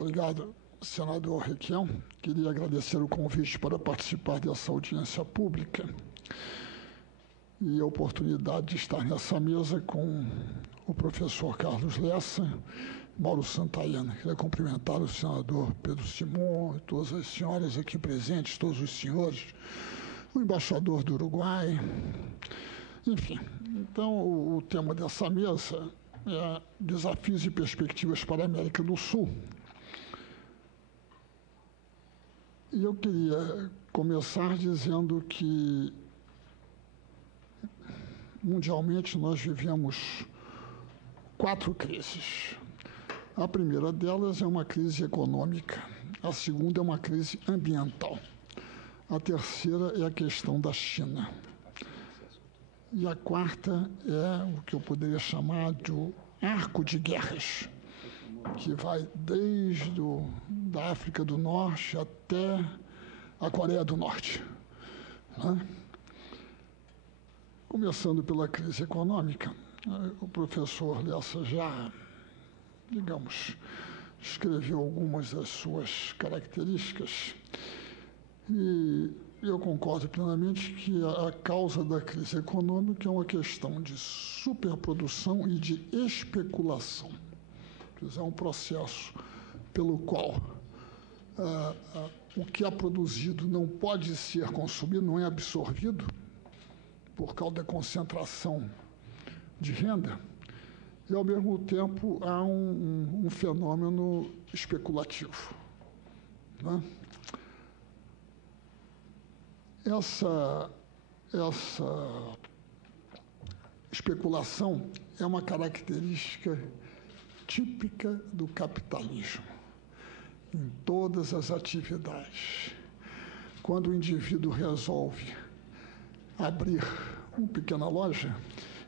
Obrigado, senador Requião. Queria agradecer o convite para participar dessa audiência pública e a oportunidade de estar nessa mesa com o professor Carlos Lessa, Mauro Santayana. Queria cumprimentar o senador Pedro Simon, todas as senhoras aqui presentes, todos os senhores, o embaixador do Uruguai. Enfim, então o tema dessa mesa é Desafios e Perspectivas para a América do Sul. E eu queria começar dizendo que, mundialmente, nós vivemos 4 crises. A primeira delas é uma crise econômica, a segunda é uma crise ambiental, a terceira é a questão da China. E a quarta é o que eu poderia chamar de arco de guerras, que vai desde da África do Norte até a Coreia do Norte, né? Começando pela crise econômica, o professor Lessa já, digamos, escreveu algumas das suas características e eu concordo plenamente que a causa da crise econômica é uma questão de superprodução e de especulação. Quer dizer, é um processo pelo qual o que é produzido não pode ser consumido, não é absorvido, por causa da concentração de renda, e, ao mesmo tempo, há um fenômeno especulativo, né? Essa especulação é uma característica típica do capitalismo, em todas as atividades. Quando o indivíduo resolve abrir uma pequena loja,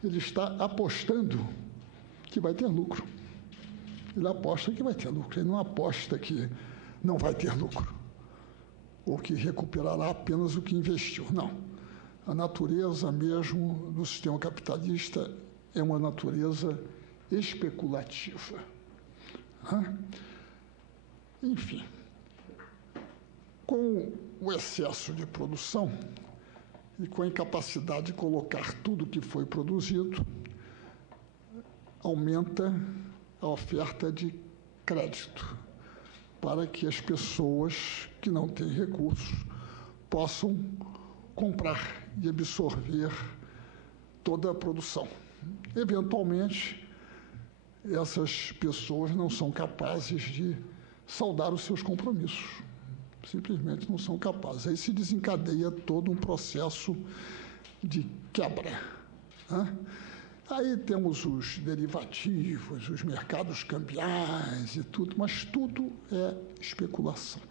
ele está apostando que vai ter lucro. Ele aposta que vai ter lucro, ele não aposta que não vai ter lucro, ou que recuperará apenas o que investiu. Não. A natureza mesmo do sistema capitalista é uma natureza especulativa. Enfim, com o excesso de produção e com a incapacidade de colocar tudo que foi produzido, aumenta a oferta de crédito para que as pessoas que não têm recursos possam comprar e absorver toda a produção. Eventualmente, essas pessoas não são capazes de saldar os seus compromissos. Simplesmente não são capazes. Aí se desencadeia todo um processo de quebra, né? Aí temos os derivativos, os mercados cambiais e tudo, mas tudo é especulação,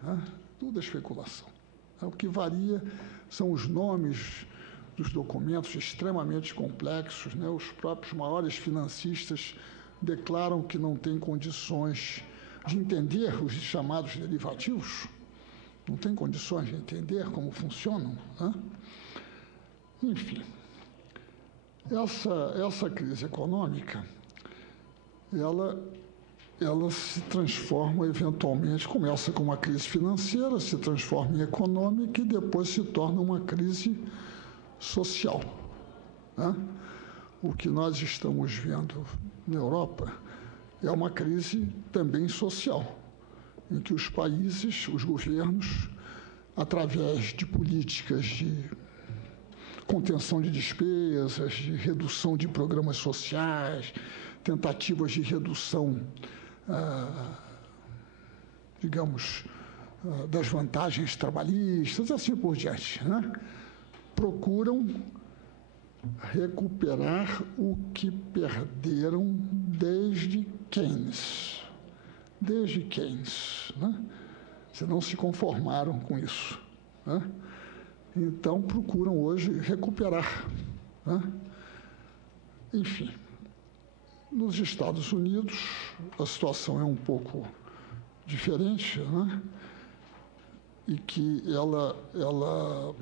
né? Tudo é especulação. O que varia são os nomes dos documentos extremamente complexos, né? Os próprios maiores financistas declaram que não têm condições de entender os chamados derivativos, não têm condições de entender como funcionam, né? Enfim, essa crise econômica, ela se transforma eventualmente, começa com uma crise financeira, se transforma em econômica e depois se torna uma crise social, né? O que nós estamos vendo na Europa é uma crise também social, em que os países, os governos, através de políticas de contenção de despesas, de redução de programas sociais, tentativas de redução, digamos, das vantagens trabalhistas, assim por diante, né? Procuram recuperar o que perderam desde Keynes. Desde Keynes, né? Se não se conformaram com isso, né? Então procuram hoje recuperar, né? Enfim, nos Estados Unidos a situação é um pouco diferente, né? E que ela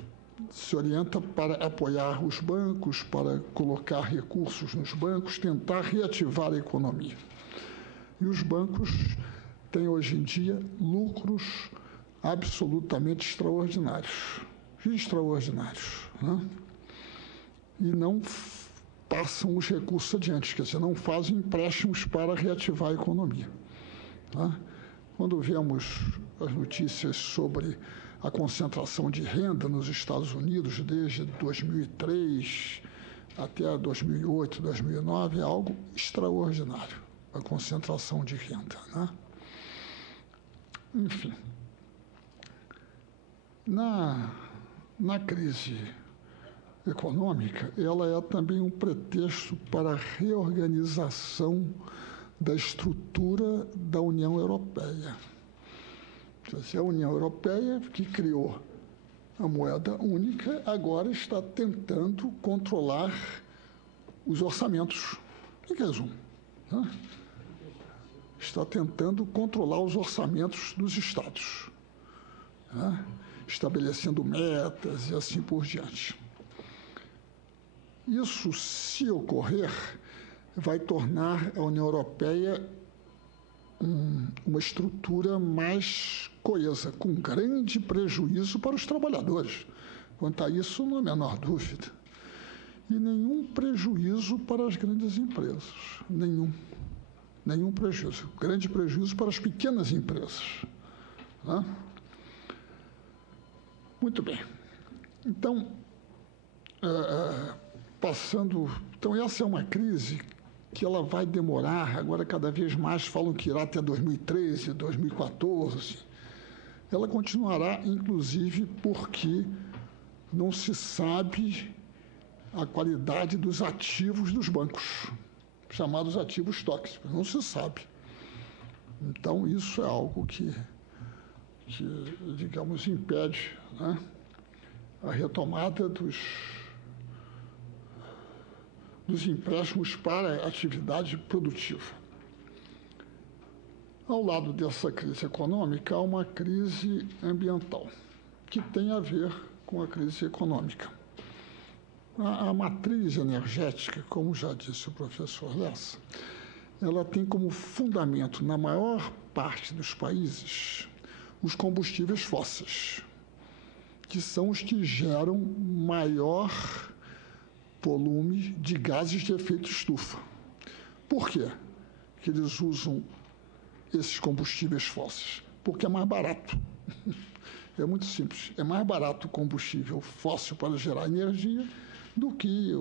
se orienta para apoiar os bancos, para colocar recursos nos bancos, tentar reativar a economia. E os bancos tem hoje em dia lucros absolutamente extraordinários, né? E não passam os recursos adiante, quer dizer, não fazem empréstimos para reativar a economia, tá? Quando vemos as notícias sobre a concentração de renda nos Estados Unidos desde 2003 até 2008, 2009, é algo extraordinário, a concentração de renda, né? Enfim, na crise econômica, ela é também um pretexto para a reorganização da estrutura da União Europeia. Quer dizer, a União Europeia, que criou a moeda única, agora está tentando controlar os orçamentos. Em resumo, né? Está tentando controlar os orçamentos dos Estados, né? Estabelecendo metas e assim por diante. Isso, se ocorrer, vai tornar a União Europeia uma estrutura mais coesa, com grande prejuízo para os trabalhadores. Quanto a isso, não há a menor dúvida. E nenhum prejuízo para as grandes empresas. Nenhum prejuízo. Grande prejuízo para as pequenas empresas, né? Muito bem. Então, Então, essa é uma crise que ela vai demorar, agora cada vez mais falam que irá até 2013, 2014. Ela continuará, inclusive, porque não se sabe a qualidade dos ativos dos bancos, chamados ativos tóxicos, não se sabe. Então, isso é algo que digamos, impede, né, a retomada dos empréstimos para a atividade produtiva. Ao lado dessa crise econômica, há uma crise ambiental, que tem a ver com a crise econômica. A matriz energética, como já disse o professor Lessa, ela tem como fundamento, na maior parte dos países, os combustíveis fósseis, que são os que geram maior volume de gases de efeito estufa. Por quê que eles usam esses combustíveis fósseis? Porque é mais barato. É muito simples. É mais barato o combustível fóssil para gerar energia do que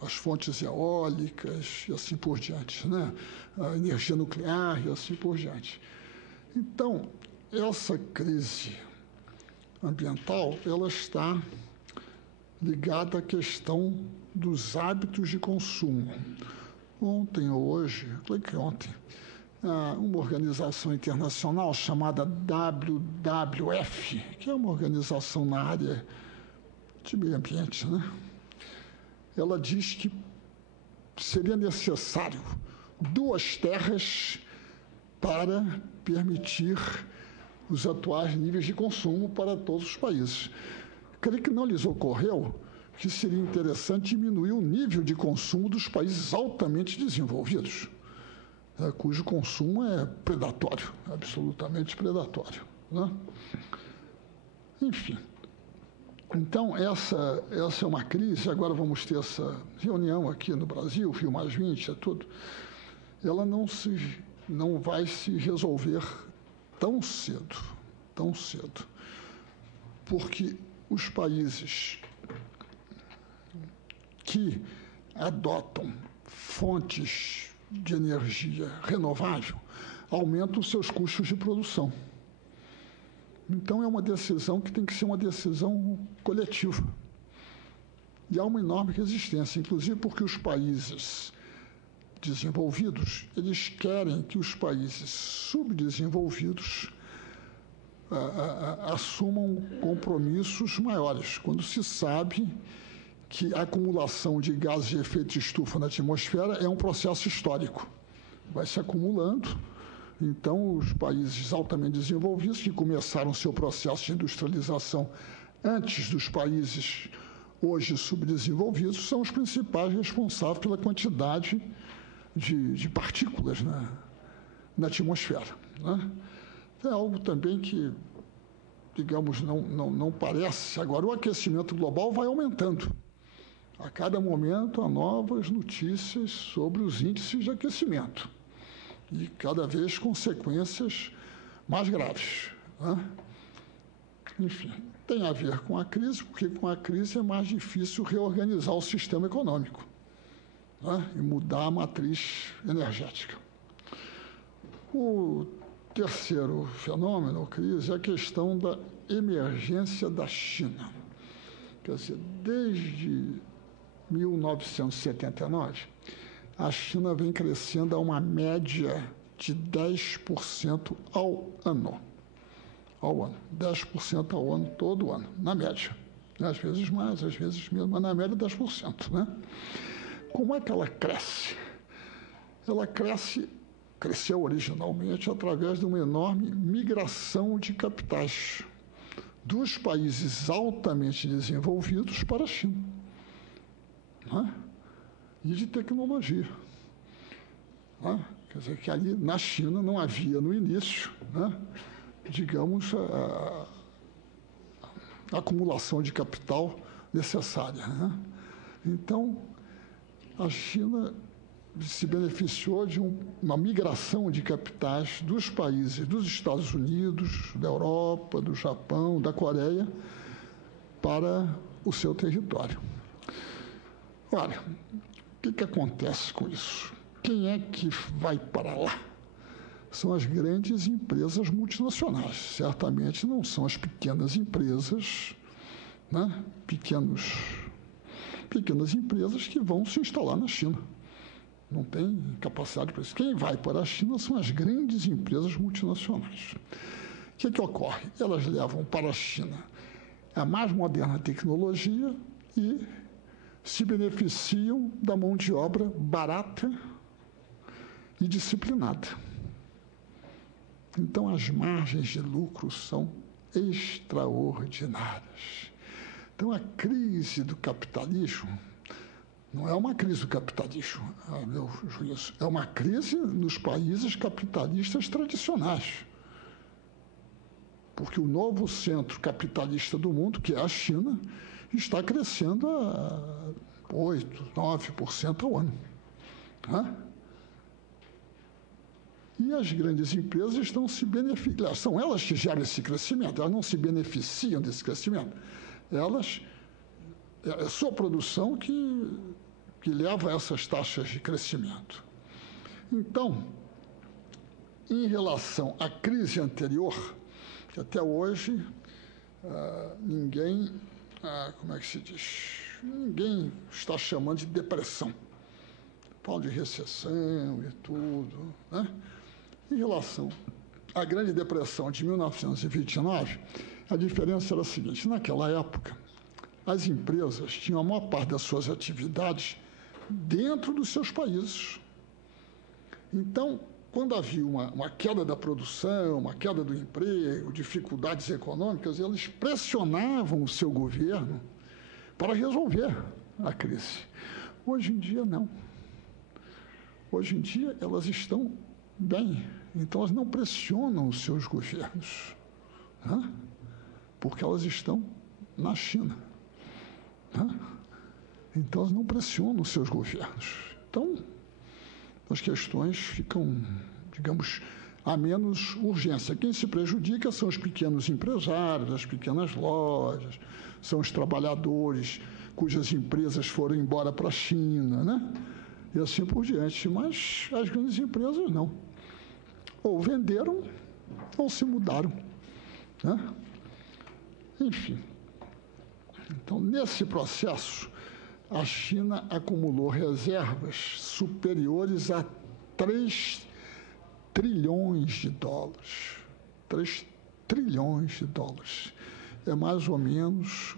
as fontes eólicas e assim por diante, né? A energia nuclear e assim por diante. Então, essa crise ambiental, ela está ligada à questão dos hábitos de consumo. Ontem ou hoje, creio que ontem, uma organização internacional chamada WWF, que é uma organização na área de meio ambiente, né? Ela diz que seria necessário 2 terras para permitir os atuais níveis de consumo para todos os países. Creio que não lhes ocorreu que seria interessante diminuir o nível de consumo dos países altamente desenvolvidos, cujo consumo é predatório, absolutamente predatório, né? Enfim, então essa é uma crise. Agora vamos ter essa reunião aqui no Brasil, Rio+20, é tudo. Ela não vai se resolver tão cedo, porque os países que adotam fontes de energia renovável aumentam os seus custos de produção. Então, é uma decisão que tem que ser uma decisão coletiva. E há uma enorme resistência, inclusive porque os países desenvolvidos, eles querem que os países subdesenvolvidos assumam compromissos maiores, quando se sabe que a acumulação de gases de efeito de estufa na atmosfera é um processo histórico. Vai se acumulando, então os países altamente desenvolvidos, que começaram seu processo de industrialização antes dos países hoje subdesenvolvidos, são os principais responsáveis pela quantidade de partículas, né, na atmosfera, né? É algo também que, digamos, não parece. Agora, o aquecimento global vai aumentando. A cada momento há novas notícias sobre os índices de aquecimento e cada vez consequências mais graves, né? Enfim, tem a ver com a crise, porque com a crise é mais difícil reorganizar o sistema econômico, né? E mudar a matriz energética. O terceiro fenômeno, ou crise, é a questão da emergência da China. Quer dizer, desde 1979, a China vem crescendo a uma média de 10% ao ano. 10% ao ano, todo ano, na média. Às vezes mais, às vezes menos, mas na média 10%, né? Como é que ela cresce? Ela cresceu originalmente através de uma enorme migração de capitais dos países altamente desenvolvidos para a China, né? E de tecnologia, né? Quer dizer que ali na China não havia no início, né, digamos, a acumulação de capital necessária, né? Então, a China se beneficiou de uma migração de capitais dos países dos Estados Unidos, da Europa, do Japão, da Coreia, para o seu território. Olha, o que acontece com isso? Quem é que vai para lá? São as grandes empresas multinacionais. Certamente não são as pequenas empresas, né? Pequenas empresas que vão se instalar na China. Não tem capacidade para isso. Quem vai para a China são as grandes empresas multinacionais. O que ocorre? Elas levam para a China a mais moderna tecnologia e se beneficiam da mão de obra barata e disciplinada. Então, as margens de lucro são extraordinárias. Então, a crise do capitalismo não é uma crise do capitalismo, a meu juízo, é uma crise nos países capitalistas tradicionais. Porque o novo centro capitalista do mundo, que é a China, está crescendo a 8%, 9% ao ano, né? E as grandes empresas estão se beneficiando, são elas que geram esse crescimento, elas não se beneficiam desse crescimento, é a sua produção que leva a essas taxas de crescimento. Então, em relação à crise anterior, que até hoje ninguém, como é que se diz? Ninguém está chamando de depressão. Falam de recessão e tudo, né? Em relação à Grande Depressão de 1929, a diferença era a seguinte: naquela época, as empresas tinham a maior parte das suas atividades dentro dos seus países. Então, quando havia uma queda da produção, uma queda do emprego, dificuldades econômicas, eles pressionavam o seu governo para resolver a crise. Hoje em dia, não. Hoje em dia, elas estão bem, então elas não pressionam os seus governos, né? Porque elas estão na China, né? Então elas não pressionam os seus governos. Então, as questões ficam, digamos, a menos urgência. Quem se prejudica são os pequenos empresários, as pequenas lojas, são os trabalhadores cujas empresas foram embora para a China, né? E assim por diante. Mas as grandes empresas não. Ou venderam ou se mudaram, né? Enfim. Então, nesse processo, a China acumulou reservas superiores a 3 trilhões de dólares. 3 trilhões de dólares. É mais ou menos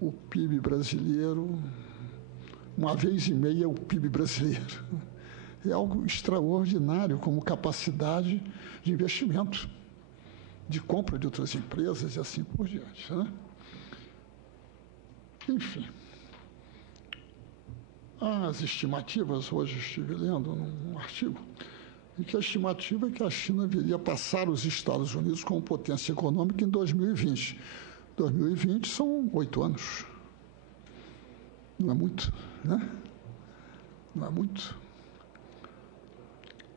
o PIB brasileiro, uma vez e meia o PIB brasileiro. É algo extraordinário como capacidade de investimento, de compra de outras empresas e assim por diante, né? Enfim. As estimativas, hoje estive lendo num artigo, e que a estimativa é que a China viria a passar os Estados Unidos como potência econômica em 2020. 2020 são 8 anos. Não é muito, né? Não é muito.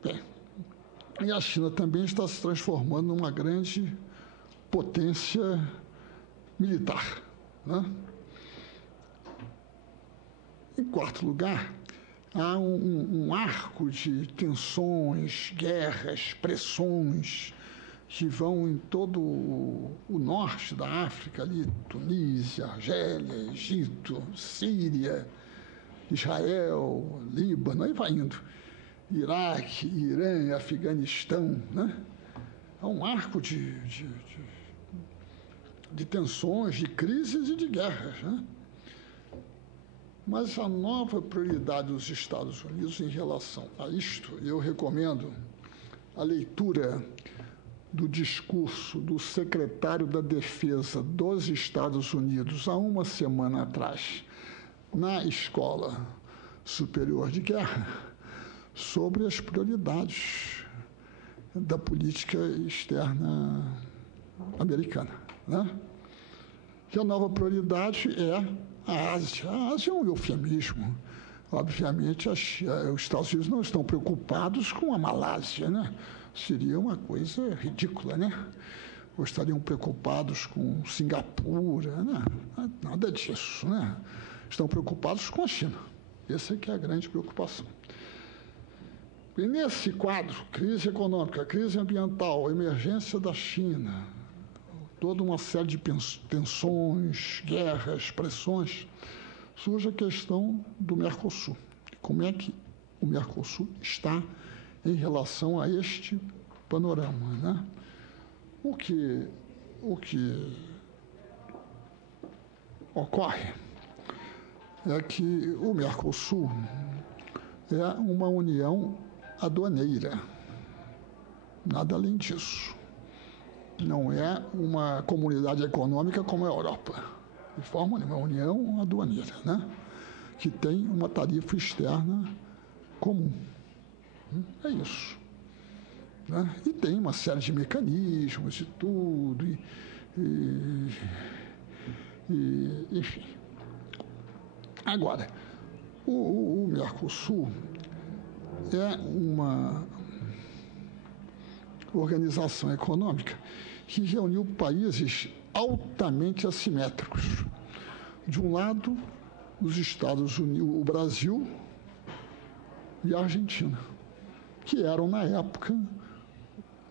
Bem, e a China também está se transformando numa grande potência militar, né? Em quarto lugar, há um arco de tensões, guerras, pressões que vão em todo o norte da África, ali, Tunísia, Argélia, Egito, Síria, Israel, Líbano, aí vai indo. Iraque, Irã, Afeganistão, né? Há um arco de tensões, de crises e de guerras, né? Mas a nova prioridade dos Estados Unidos em relação a isto, eu recomendo a leitura do discurso do secretário da Defesa dos Estados Unidos há uma semana atrás, na Escola Superior de Guerra, sobre as prioridades da política externa americana, né? Que a nova prioridade é a Ásia. A Ásia é um eufemismo. Obviamente, os Estados Unidos não estão preocupados com a Malásia, né? Seria uma coisa ridícula, né? Ou estariam preocupados com Singapura, né? Nada disso, né? Estão preocupados com a China. Essa é que é a grande preocupação. E nesse quadro, crise econômica, crise ambiental, emergência da China, toda uma série de tensões, guerras, pressões, surge a questão do Mercosul. Como é que o Mercosul está em relação a este panorama, né? O que ocorre é que o Mercosul é uma união aduaneira, nada além disso. Não é uma comunidade econômica como a Europa, de forma nenhuma, uma união aduaneira, né? Que tem uma tarifa externa comum. É isso. Né? E tem uma série de mecanismos e tudo, enfim. Agora, o Mercosul é uma organização econômica que reuniu países altamente assimétricos. De um lado, os Estados Unidos, o Brasil e a Argentina, que eram, na época,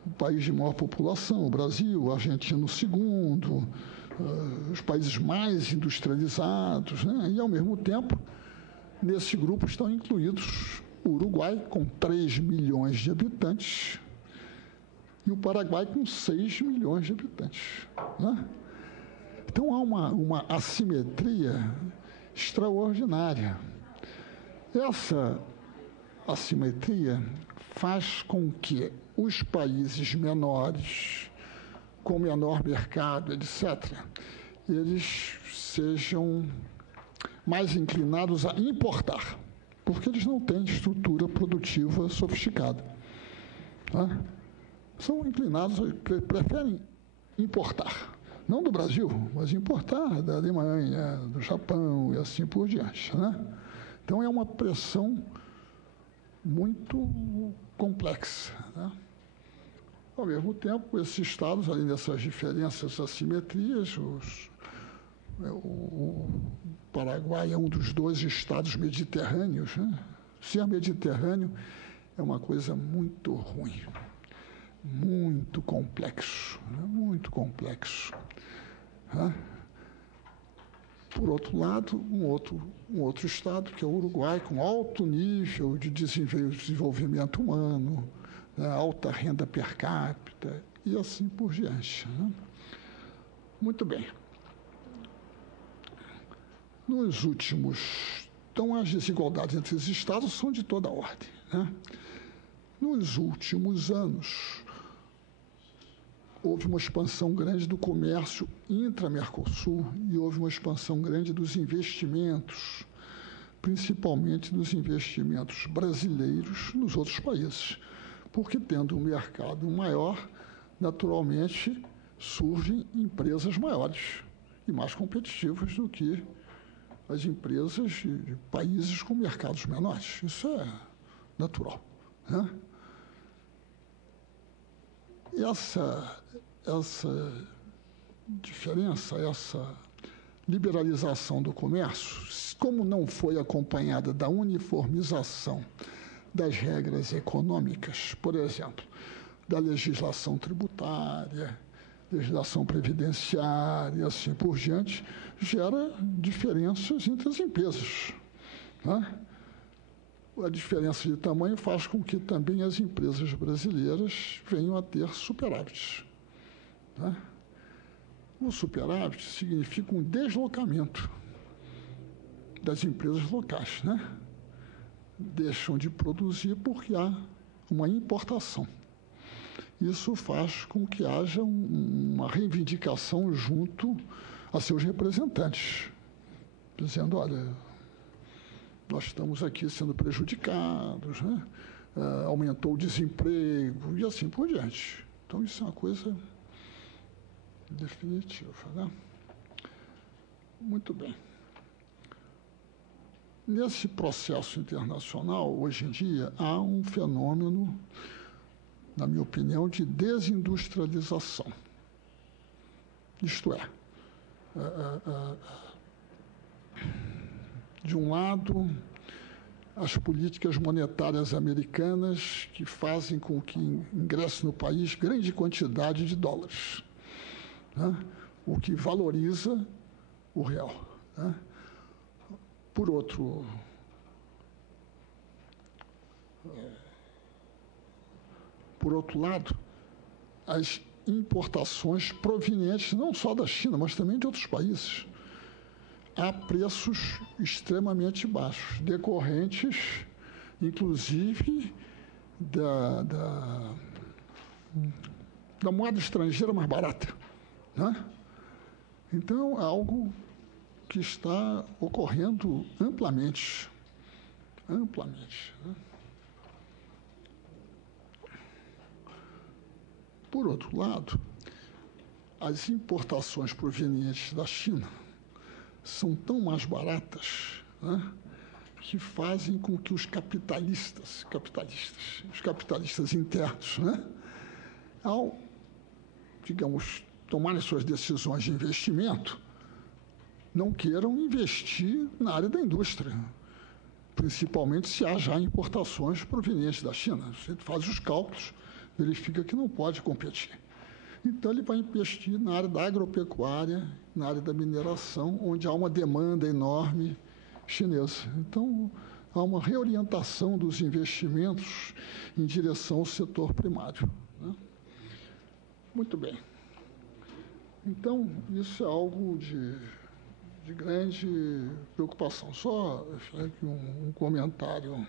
o país de maior população, o Brasil, a Argentina o segundo, os países mais industrializados, né? E, ao mesmo tempo, nesse grupo estão incluídos o Uruguai, com 3 milhões de habitantes, e o Paraguai, com 6 milhões de habitantes, né? Então, há uma assimetria extraordinária. Essa assimetria faz com que os países menores, com menor mercado, etc., eles sejam mais inclinados a importar, porque eles não têm estrutura produtiva sofisticada. Tá? São inclinados, preferem importar. Não do Brasil, mas importar da Alemanha, do Japão e assim por diante, né? Então, é uma pressão muito complexa, né? Ao mesmo tempo, esses estados, além dessas diferenças, assimetrias, o Paraguai é um dos 2 estados mediterrâneos, né? Ser mediterrâneo é uma coisa muito ruim, muito complexo, né? Muito complexo. Né? Por outro lado, um outro estado, que é o Uruguai, com alto nível de desenvolvimento humano, né? Alta renda per capita e assim por diante. Né? Muito bem. Nos últimos... Então, as desigualdades entre os estados são de toda ordem. Né? Nos últimos anos, houve uma expansão grande do comércio intra-Mercosul e houve uma expansão grande dos investimentos, principalmente dos investimentos brasileiros nos outros países. porque, tendo um mercado maior, naturalmente surgem empresas maiores e mais competitivas do que as empresas de países com mercados menores. Isso é natural, né? Essa diferença, essa liberalização do comércio, como não foi acompanhada da uniformização das regras econômicas, por exemplo, da legislação tributária, legislação previdenciária e assim por diante, gera diferenças entre as empresas, né? A diferença de tamanho faz com que também as empresas brasileiras venham a ter superávites, né? O superávit significa um deslocamento das empresas locais, né? Deixam de produzir porque há uma importação. Isso faz com que haja uma reivindicação junto a seus representantes, dizendo, olha, nós estamos aqui sendo prejudicados, né? Aumentou o desemprego e assim por diante. Então, isso é uma coisa definitiva, né? Muito bem. Nesse processo internacional, hoje em dia, há um fenômeno, na minha opinião, de desindustrialização. Isto é, de um lado, as políticas monetárias americanas que fazem com que ingresse no país grande quantidade de dólares, né? O que valoriza o real, né? Por outro lado, as importações provenientes não só da China, mas também de outros países, a preços extremamente baixos, decorrentes, inclusive, da moeda estrangeira mais barata, né? Então, é algo que está ocorrendo amplamente, né? Por outro lado, as importações provenientes da China são tão mais baratas, né, que fazem com que os capitalistas internos, né, ao, digamos, tomarem suas decisões de investimento, não queiram investir na área da indústria, principalmente se há já importações provenientes da China. Você faz os cálculos, verifica que não pode competir. Então, ele vai investir na área da agropecuária, na área da mineração, onde há uma demanda enorme chinesa. Então, há uma reorientação dos investimentos em direção ao setor primário, né? Muito bem. Então, isso é algo de grande preocupação. Só aqui um comentário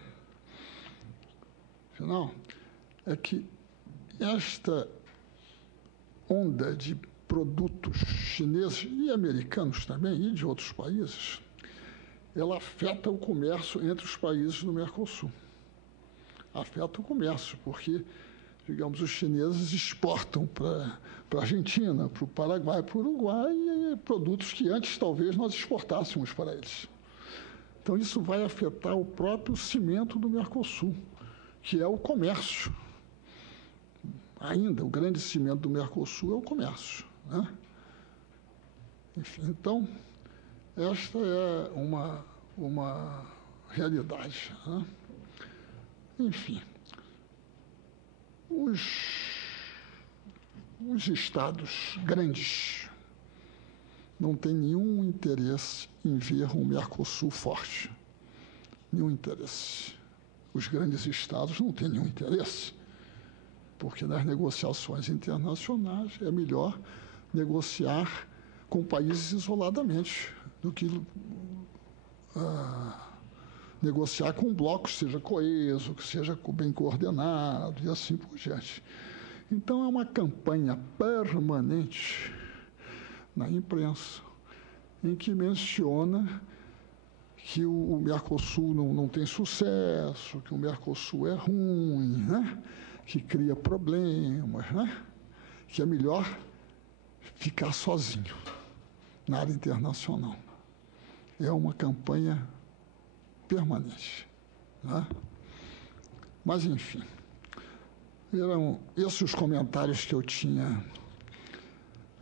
final, é que esta onda de produtos chineses e americanos também, e de outros países, ela afeta o comércio entre os países do Mercosul. Afeta o comércio, porque, digamos, os chineses exportam para a Argentina, para o Paraguai, para o Uruguai, produtos que antes talvez nós exportássemos para eles. Então, isso vai afetar o próprio cimento do Mercosul, que é o comércio. Ainda, o grande cimento do Mercosul é o comércio, né? Enfim, então, esta é uma realidade, né? Enfim, os estados grandes não têm nenhum interesse em ver um Mercosul forte. Nenhum interesse. Os grandes estados não têm nenhum interesse, porque nas negociações internacionais é melhor negociar com países isoladamente do que negociar com blocos, seja coeso, que seja bem coordenado e assim por diante. Então, é uma campanha permanente na imprensa em que menciona que o Mercosul não tem sucesso, que o Mercosul é ruim, né? que cria problemas, né? Que é melhor ficar sozinho na área internacional. É uma campanha permanente, né? Mas, enfim, eram esses os comentários que eu tinha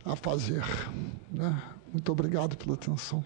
a fazer, né? Muito obrigado pela atenção.